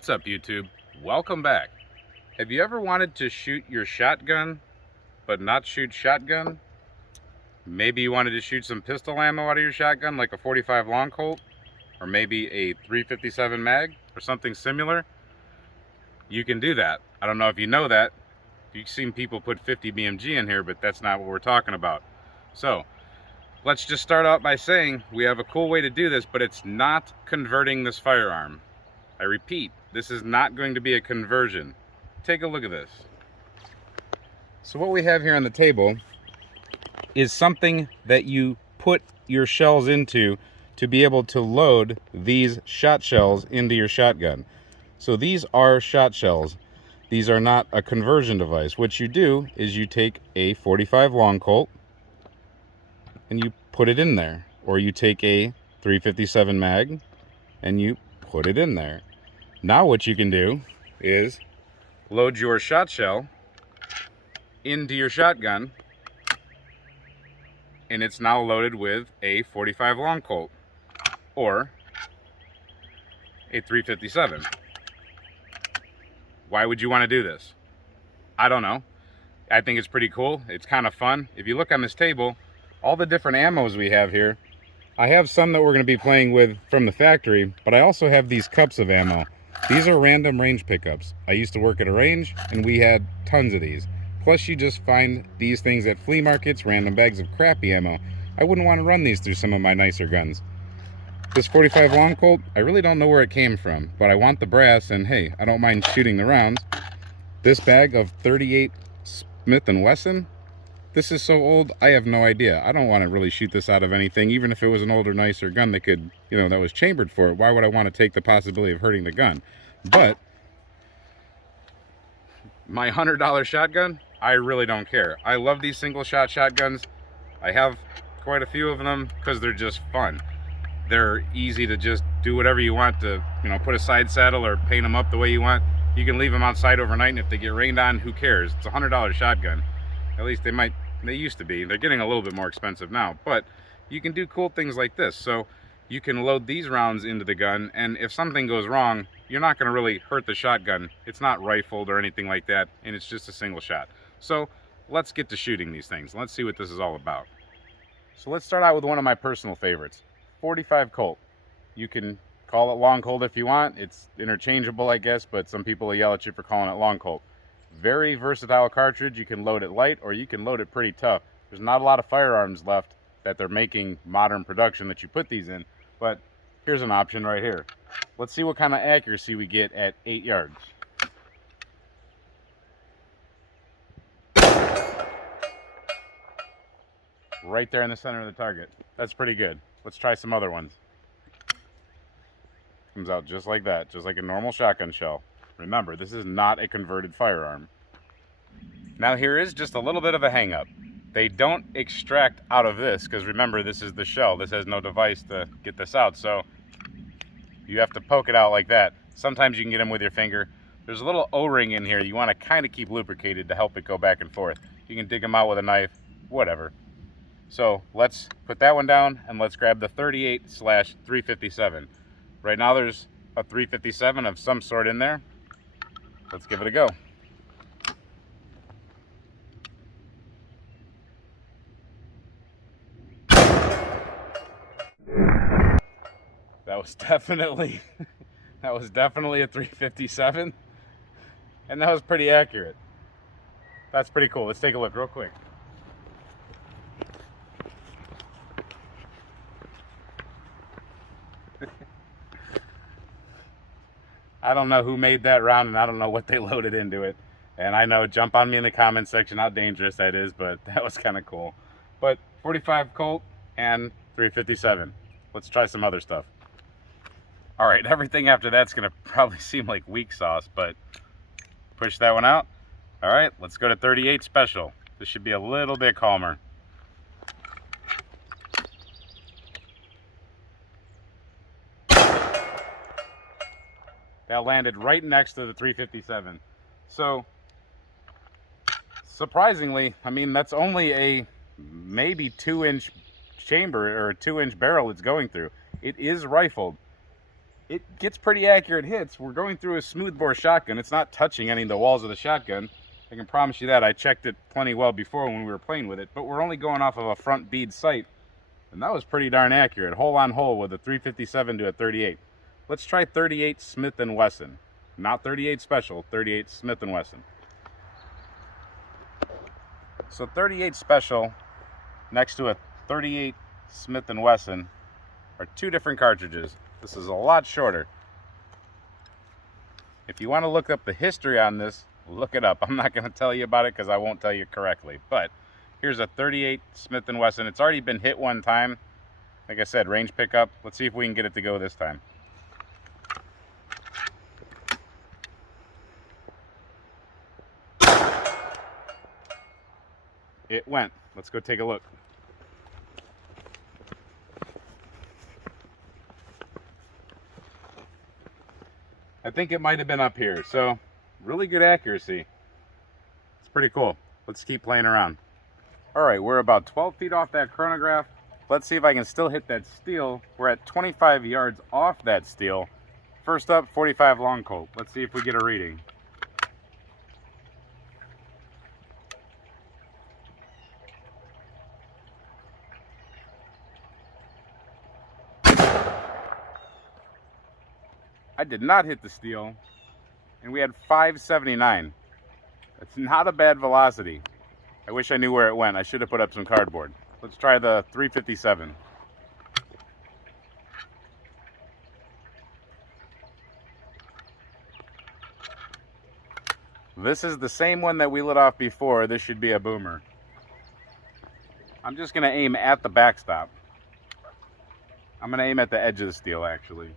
What's up, YouTube? Welcome back. Have you ever wanted to shoot your shotgun but not shoot shotgun? Maybe you wanted to shoot some pistol ammo out of your shotgun like a 45 long Colt, or maybe a 357 mag or something similar. You can do that. I don't know if you know that. You've seen people put 50 BMG in here, but that's not what we're talking about. So let's just start out by saying we have a cool way to do this, but it's not converting this firearm. I repeat, this is not going to be a conversion. Take a look at this. So what we have here on the table is something that you put your shells into to be able to load these shot shells into your shotgun. So these are shot shells. These are not a conversion device. What you do is you take a 45 long Colt and you put it in there, or you take a 357 mag and you put it in there. Now what you can do is load your shot shell into your shotgun, and it's now loaded with a 45 long Colt or a 357. Why would you want to do this? I don't know. I think it's pretty cool. It's kind of fun. If you look on this table, all the different ammos we have here, I have some that we're going to be playing with from the factory, but I also have these cups of ammo. These are random range pickups. I used to work at a range and we had tons of these. Plus you just find these things at flea markets, random bags of crappy ammo. I wouldn't want to run these through some of my nicer guns. This 45 long Colt, I really don't know where it came from, but I want the brass, and hey, I don't mind shooting the rounds. This bag of 38 Smith & Wesson, this is so old, I have no idea. I don't want to really shoot this out of anything, even if it was an older, nicer gun that could, that was chambered for it. Why would I want to take the possibility of hurting the gun? But my $100 shotgun, I really don't care. I love these single shot shotguns. I have quite a few of them because they're just fun. They're easy to just do whatever you want to, put a side saddle or paint them up the way you want. You can leave them outside overnight, and if they get rained on, who cares? It's a $100 shotgun. At least they used to be. They're getting a little bit more expensive now, but you can do cool things like this. So you can load these rounds into the gun, and if something goes wrong, you're not gonna really hurt the shotgun. It's not rifled or anything like that, and it's just a single shot. So let's get to shooting these things. Let's see what this is all about. So let's start out with one of my personal favorites. 45 Colt. You can call it long Colt if you want. It's interchangeable, I guess, but some people will yell at you for calling it long Colt. Very versatile cartridge. You can load it light or you can load it pretty tough. There's not a lot of firearms left that they're making modern production that you put these in, but here's an option right here. Let's see what kind of accuracy we get at 8 yards. Right there in the center of the target. That's pretty good. Let's try some other ones. Comes out just like that, just like a normal shotgun shell. Remember, this is not a converted firearm. Now here is just a little bit of a hang up. They don't extract out of this, because remember, this is the shell. This has no device to get this out, so you have to poke it out like that. Sometimes you can get them with your finger. There's a little O-ring in here you want to kind of keep lubricated to help it go back and forth. You can dig them out with a knife, whatever. So let's put that one down and let's grab the 38/357. Right now there's a 357 of some sort in there. Let's give it a go. That was definitely a 357, and that was pretty accurate. That's pretty cool. Let's take a look real quick. I don't know who made that round, and I don't know what they loaded into it. And I know, jump on me in the comments section how dangerous that is, but that was kind of cool. But 45 Colt and 357. Let's try some other stuff. All right, everything after that's gonna probably seem like weak sauce, but push that one out. All right, let's go to 38 Special. This should be a little bit calmer. That landed right next to the 357. So, surprisingly, I mean, that's only a maybe 2-inch chamber or a 2-inch barrel it's going through. It is rifled. it gets pretty accurate hits. We're going through a smoothbore shotgun. It's not touching any of the walls of the shotgun. I can promise you that. I checked it plenty well before when we were playing with it, but we're only going off of a front bead sight, and that was pretty darn accurate. Hole on hole with a 357 to a 38. Let's try 38 Smith & Wesson. Not 38 Special, 38 Smith & Wesson. So 38 Special next to a 38 Smith & Wesson are two different cartridges. This is a lot shorter. If you want to look up the history on this, look it up. I'm not going to tell you about it because I won't tell you correctly. But here's a 38 Smith & Wesson. It's already been hit one time. Like I said, range pickup. Let's see if we can get it to go this time. It went. Let's go take a look. I think it might have been up here. So really good accuracy. It's pretty cool. Let's keep playing around. All right, we're about 12 feet off that chronograph. Let's see if I can still hit that steel. We're at 25 yards off that steel. First up, 45 long Colt. Let's see if we get a reading. I did not hit the steel, and we had 579. That's not a bad velocity. I wish I knew where it went. I should have put up some cardboard. Let's try the 357. This is the same one that we lit off before. This should be a boomer. I'm just going to aim at the backstop. I'm going to aim at the edge of the steel, actually.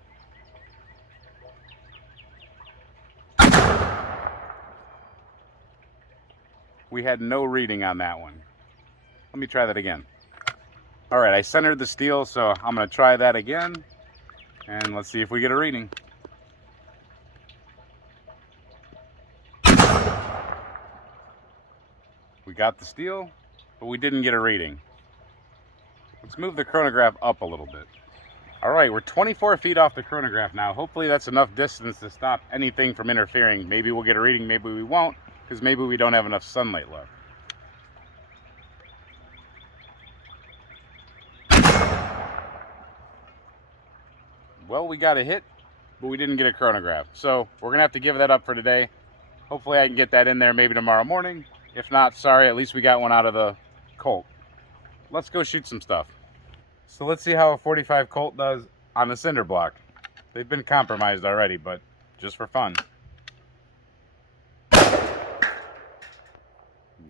We had no reading on that one. Let me try that again. All right, I centered the steel, so I'm going to try that again. And let's see if we get a reading. We got the steel, but we didn't get a reading. Let's move the chronograph up a little bit. All right, we're 24 feet off the chronograph now. Hopefully that's enough distance to stop anything from interfering. Maybe we'll get a reading, maybe we won't, because maybe we don't have enough sunlight left. Well, we got a hit, but we didn't get a chronograph. So we're going to have to give that up for today. Hopefully I can get that in there maybe tomorrow morning. If not, sorry, at least we got one out of the Colt. Let's go shoot some stuff. So let's see how a 45 Colt does on the cinder block. They've been compromised already, but just for fun.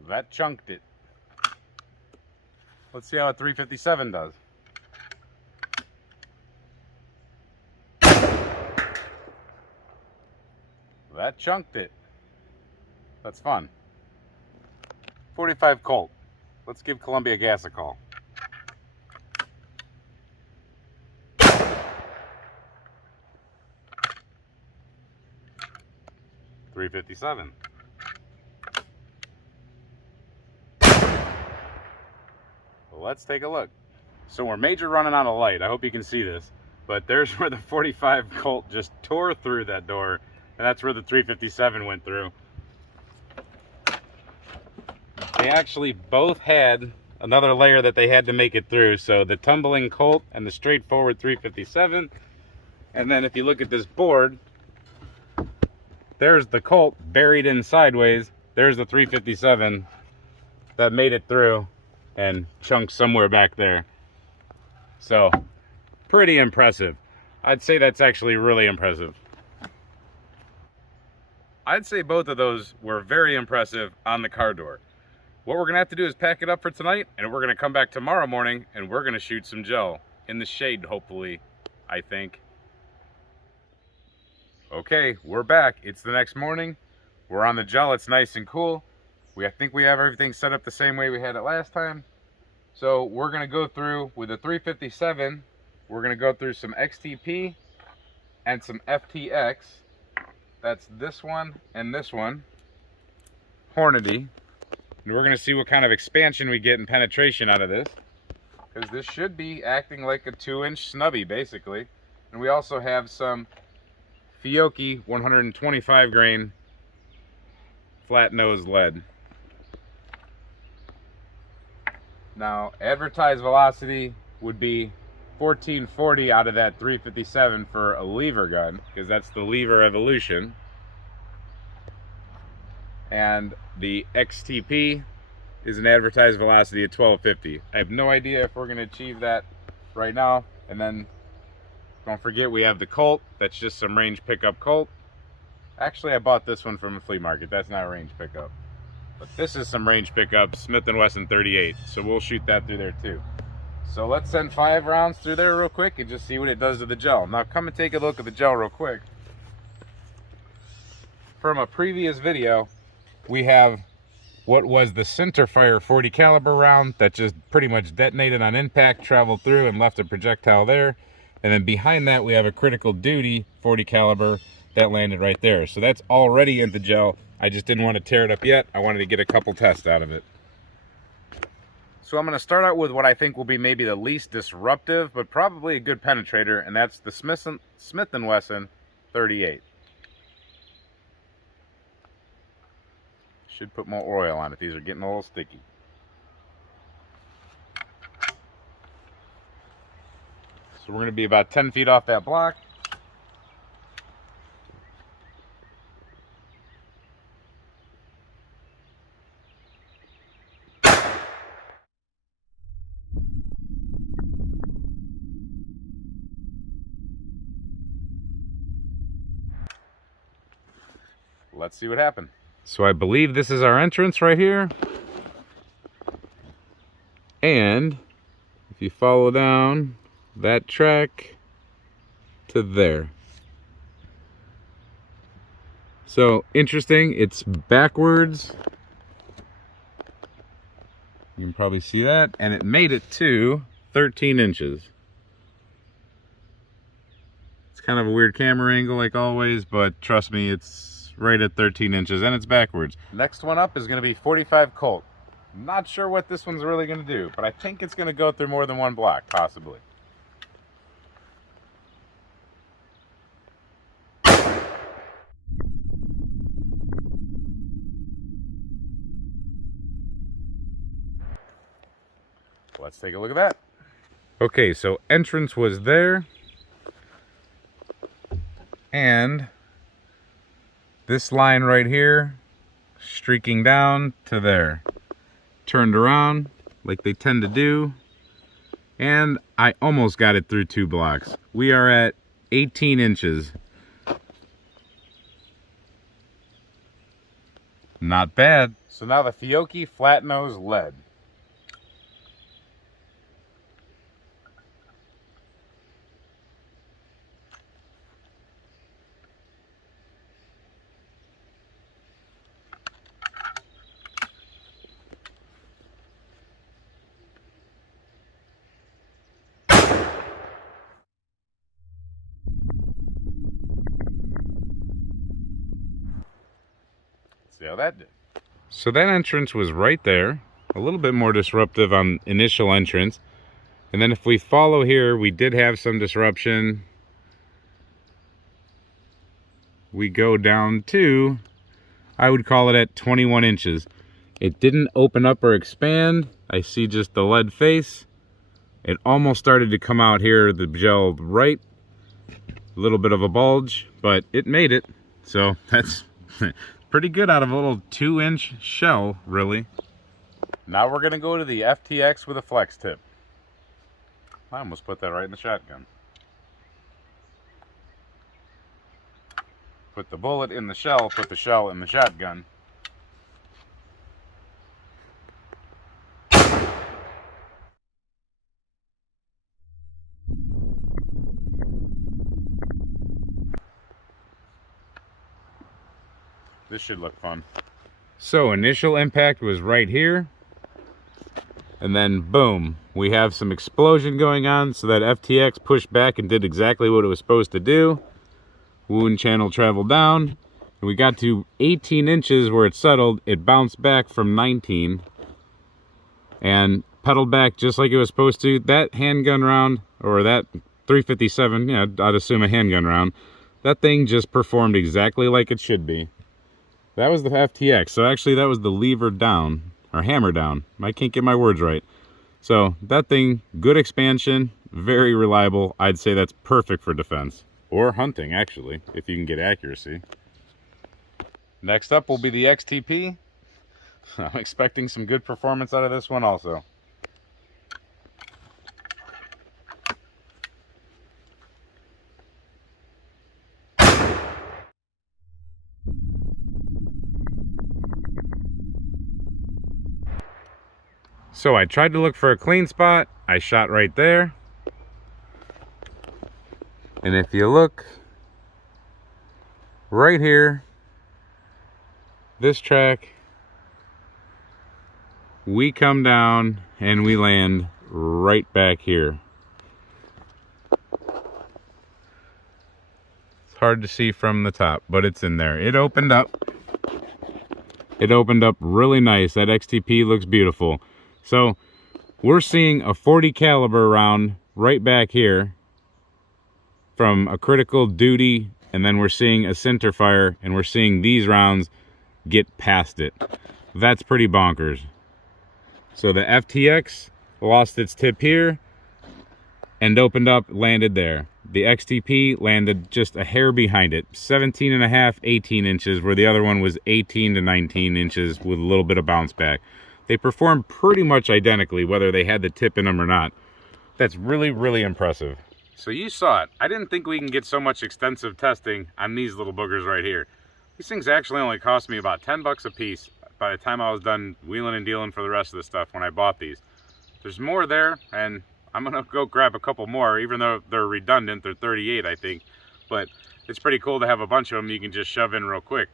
That chunked it. Let's see how a 357 does. That chunked it. That's fun. 45 Colt. Let's give Columbia Gas a call. .357. Let's take a look. So we're major running out of light. I hope you can see this. But there's where the 45 Colt just tore through that door. And that's where the 357 went through. They actually both had another layer that they had to make it through. So the tumbling Colt and the straightforward 357. And then if you look at this board, there's the Colt buried in sideways. There's the 357 that made it through and chunked somewhere back there. So pretty impressive. I'd say that's actually really impressive. I'd say both of those were very impressive on the car door. What we're gonna have to do is pack it up for tonight, and we're gonna come back tomorrow morning and we're gonna shoot some gel in the shade, hopefully, I think. Okay, we're back. It's the next morning. We're on the gel. It's nice and cool. I think we have everything set up the same way we had it last time. So we're gonna go through with the 357. We're gonna go through some XTP and some FTX. That's this one and this one, Hornady. And we're gonna see what kind of expansion we get and penetration out of this, because this should be acting like a 2-inch snubby, basically. And we also have some Theturkey 125 grain flat nose lead. Now, advertised velocity would be 1440 out of that 357 for a lever gun, because that's the lever evolution. And the XTP is an advertised velocity of 1250. I have no idea if we're going to achieve that right now. And then don't forget, we have the Colt. That's just some range pickup Colt. Actually, I bought this one from a flea market. That's not a range pickup. But this is some range pickup, Smith & Wesson 38. So we'll shoot that through there too. So let's send 5 rounds through there real quick and just see what it does to the gel. Now come and take a look at the gel real quick. From a previous video, we have what was the center fire 40 caliber round that just pretty much detonated on impact, traveled through and left a projectile there. And then behind that we have a critical duty 40 caliber that landed right there. So that's already in the gel. I just didn't want to tear it up yet. I wanted to get a couple tests out of it. So I'm going to start out with what I think will be maybe the least disruptive, but probably a good penetrator, and that's the Smith & Wesson 38. Should put more oil on it. These are getting a little sticky. So we're going to be about 10 feet off that block. Let's see what happened. So I believe this is our entrance right here. And if you follow down that track to there. So interesting, it's backwards. You can probably see that. And it made it to 13 inches. It's kind of a weird camera angle like always, but trust me, it's right at 13 inches and it's backwards. Next one up is going to be 45 Colt. I'm not sure what this one's really going to do, but I think it's going to go through more than one block, possibly. Let's take a look at that. Okay, so entrance was there. And this line right here, streaking down to there. Turned around, like they tend to do. And I almost got it through 2 blocks. We are at 18 inches. Not bad. So now the Theturkey flat nose lead. See how that did. So that entrance was right there, a little bit more disruptive on initial entrance. And then if we follow here, we did have some disruption. We go down to, I would call it at 21 inches. It didn't open up or expand. I see just the lead face. It almost started to come out here, the gel right. A little bit of a bulge, but it made it. So that's pretty good out of a little 2-inch shell, really. Now we're gonna go to the FTX with a flex tip. I almost put that right in the shotgun. Put the bullet in the shell, put the shell in the shotgun. This should look fun. So initial impact was right here. And then boom, we have some explosion going on. So that FTX pushed back and did exactly what it was supposed to do. Wound channel traveled down. And we got to 18 inches where it settled. It bounced back from 19. And pedaled back just like it was supposed to. That handgun round, or that 357, yeah, I'd assume a handgun round. That thing just performed exactly like it should be. That was the FTX. So actually that was the lever down, or hammer down. I can't get my words right. So that thing, good expansion, very reliable. I'd say that's perfect for defense. Or hunting, actually, if you can get accuracy. Next up will be the XTP. I'm expecting some good performance out of this one also. So I tried to look for a clean spot. I shot right there. And if you look right here, this track, we come down and we land right back here. It's hard to see from the top, but it's in there. It opened up. It opened up really nice. That XTP looks beautiful. So we're seeing a 40 caliber round right back here from a critical duty, and then we're seeing a center fire, and we're seeing these rounds get past it. That's pretty bonkers. So the FTX lost its tip here and opened up, landed there. The XTP landed just a hair behind it, 17 and a half, 18 inches, where the other one was 18 to 19 inches with a little bit of bounce back. They performed pretty much identically, whether they had the tip in them or not. That's really, really impressive. So you saw it. I didn't think we can get so much extensive testing on these little boogers right here. These things actually only cost me about 10 bucks a piece by the time I was done wheeling and dealing for the rest of the stuff when I bought these. There's more there, and I'm gonna go grab a couple more, even though they're redundant. They're 38, I think. But it's pretty cool to have a bunch of them you can just shove in real quick.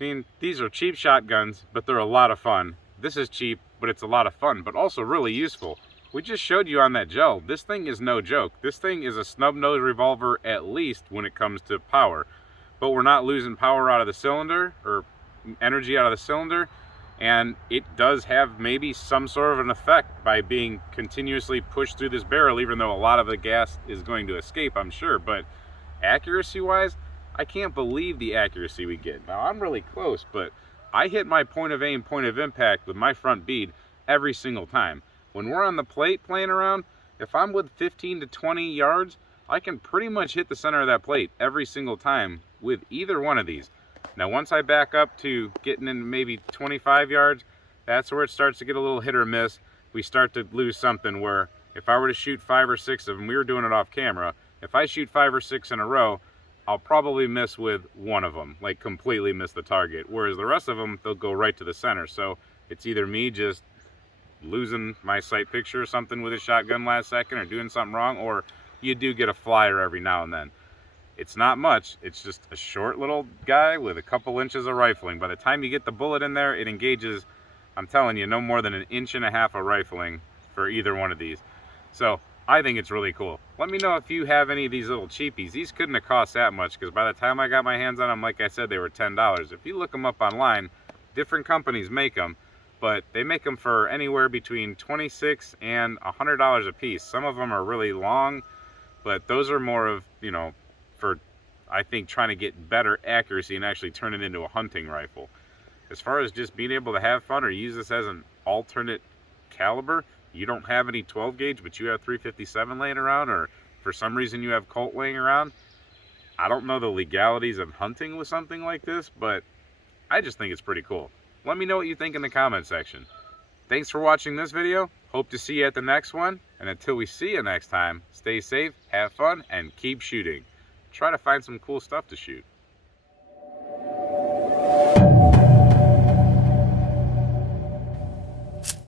I mean, these are cheap shotguns, but they're a lot of fun. This is cheap, but it's a lot of fun, but also really useful. We just showed you on that gel. This thing is no joke. This thing is a snub-nose revolver, at least when it comes to power. But we're not losing power out of the cylinder, or energy out of the cylinder, and it does have maybe some sort of an effect by being continuously pushed through this barrel, even though a lot of the gas is going to escape, I'm sure. But accuracy-wise, I can't believe the accuracy we get. Now, I'm really close, but I hit my point of aim, point of impact with my front bead every single time. When we're on the plate playing around, if I'm with 15 to 20 yards, I can pretty much hit the center of that plate every single time with either one of these. Now, once I back up to getting in maybe 25 yards, that's where it starts to get a little hit or miss. We start to lose something where if I were to shoot 5 or 6 of them, we were doing it off camera, if I shoot 5 or 6 in a row, I'll probably miss with one of them, like completely miss the target. Whereas the rest of them, they'll go right to the center. So it's either me just losing my sight picture or something with a shotgun last second, or doing something wrong, or you do get a flyer every now and then. It's not much. It's just a short little guy with a couple inches of rifling. By the time you get the bullet in there, it engages, I'm telling you, no more than 1.5 inches of rifling for either one of these. So I think it's really cool. Let me know if you have any of these little cheapies. These couldn't have cost that much, because by the time I got my hands on them, like I said, they were $10. If you look them up online, different companies make them, but they make them for anywhere between $26 and $100 a piece. Some of them are really long, but those are more of, you know, for, I think, trying to get better accuracy and actually turn it into a hunting rifle. As far as just being able to have fun or use this as an alternate caliber, you don't have any 12 gauge, but you have 357 laying around, or for some reason you have Colt laying around. I don't know the legalities of hunting with something like this, but I just think it's pretty cool. Let me know what you think in the comment section. Thanks for watching this video. Hope to see you at the next one. And until we see you next time, stay safe, have fun, and keep shooting. Try to find some cool stuff to shoot.